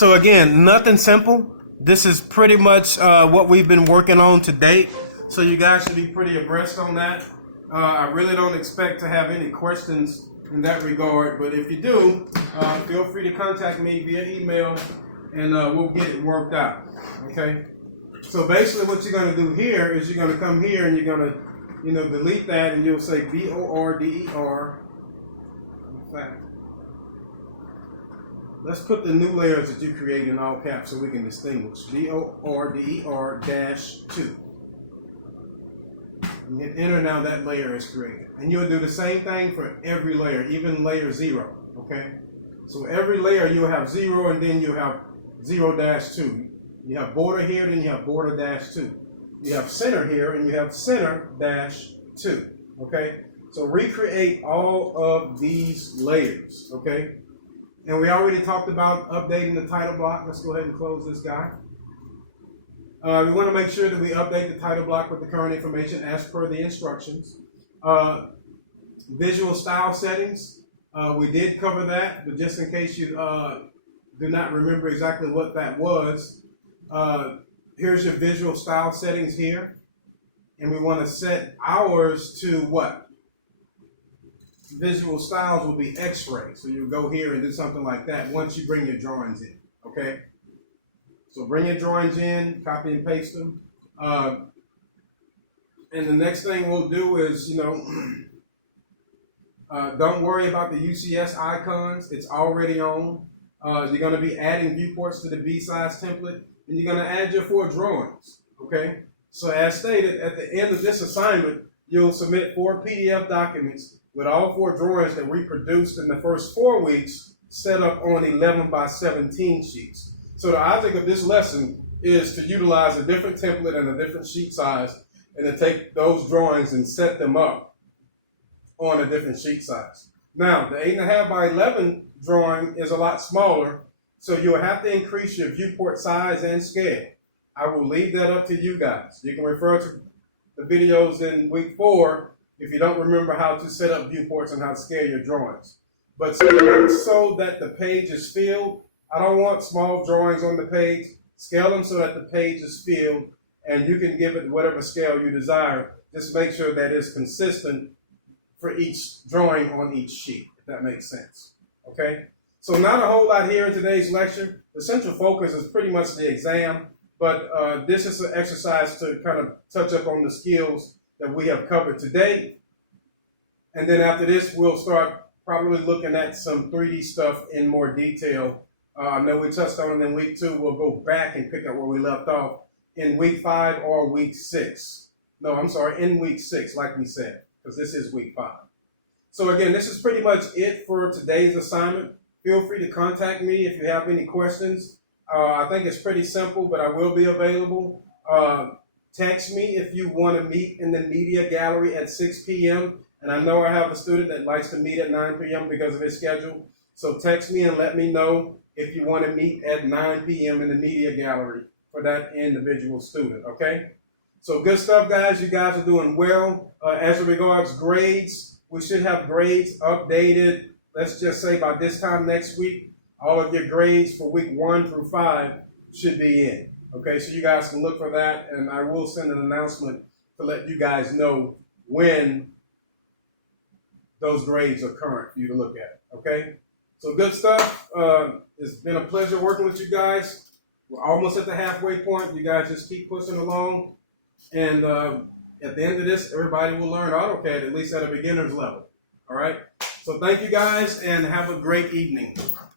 So again, nothing simple. This is pretty much what we've been working on to date. So you guys should be pretty abreast on that. I really don't expect to have any questions in that regard, but if you do, feel free to contact me via email and we'll get it worked out. Okay? So basically what you're going to do here is you're going to come here and you're going to, delete that and you'll say BORDER. In fact, let's put the new layers that you create in all caps so we can distinguish. BORDER-2. And hit enter, now that layer is created. And you'll do the same thing for every layer, even layer 0, okay? So every layer you'll have 0 and then you'll have 0-2. You have border here, then you have border-2. You have center here and you have center-2, okay? So recreate all of these layers, okay? And we already talked about updating the title block. Let's go ahead and close this guy. We want to make sure that we update the title block with the current information as per the instructions. Visual style settings, we did cover that, but just in case you do not remember exactly what that was, here's your visual style settings here. And we want to set ours to what? Visual styles will be X-ray. So you'll go here and do something like that once you bring your drawings in, okay? So bring your drawings in, copy and paste them. And the next thing we'll do is, don't worry about the UCS icons. It's already on. You're going to be adding viewports to the B-size template, and you're going to add your 4 drawings, okay? So as stated, at the end of this assignment, you'll submit 4 PDF documents with all 4 drawings that we produced in the first 4 weeks set up on 11x17 sheets. So the object of this lesson is to utilize a different template and a different sheet size and to take those drawings and set them up on a different sheet size. Now, the 8.5x11 drawing is a lot smaller, so you'll have to increase your viewport size and scale. I will leave that up to you guys. You can refer to the videos in week 4 if you don't remember how to set up viewports and how to scale your drawings. But so that the page is filled, I don't want small drawings on the page. Scale them so that the page is filled, and you can give it whatever scale you desire. Just make sure that it's consistent for each drawing on each sheet, if that makes sense. Okay? So not a whole lot here in today's lecture. The central focus is pretty much the exam, but this is an exercise to kind of touch up on the skills that we have covered today. And then after this, we'll start probably looking at some 3D stuff in more detail. I know we touched on it in week 2. We'll go back and pick up where we left off in week 5 or week 6. No, I'm sorry, in week 6, like we said, because this is week 5. So again, this is pretty much it for today's assignment. Feel free to contact me if you have any questions. I think it's pretty simple, but I will be available. Text me if you want to meet in the media gallery at 6 p.m. And I know I have a student that likes to meet at 9 p.m. because of his schedule. So text me and let me know if you want to meet at 9 p.m. in the media gallery for that individual student, okay? So good stuff, guys. You guys are doing well. As regards grades, we should have grades updated, let's just say by this time next week. All of your grades for week 1 through 5 should be in, okay? So you guys can look for that, and I will send an announcement to let you guys know when those grades are current for you to look at, okay? So good stuff. It's been a pleasure working with you guys. We're almost at the halfway point. You guys just keep pushing along. And at the end of this, everybody will learn AutoCAD, at least at a beginner's level. All right? So thank you guys, and have a great evening.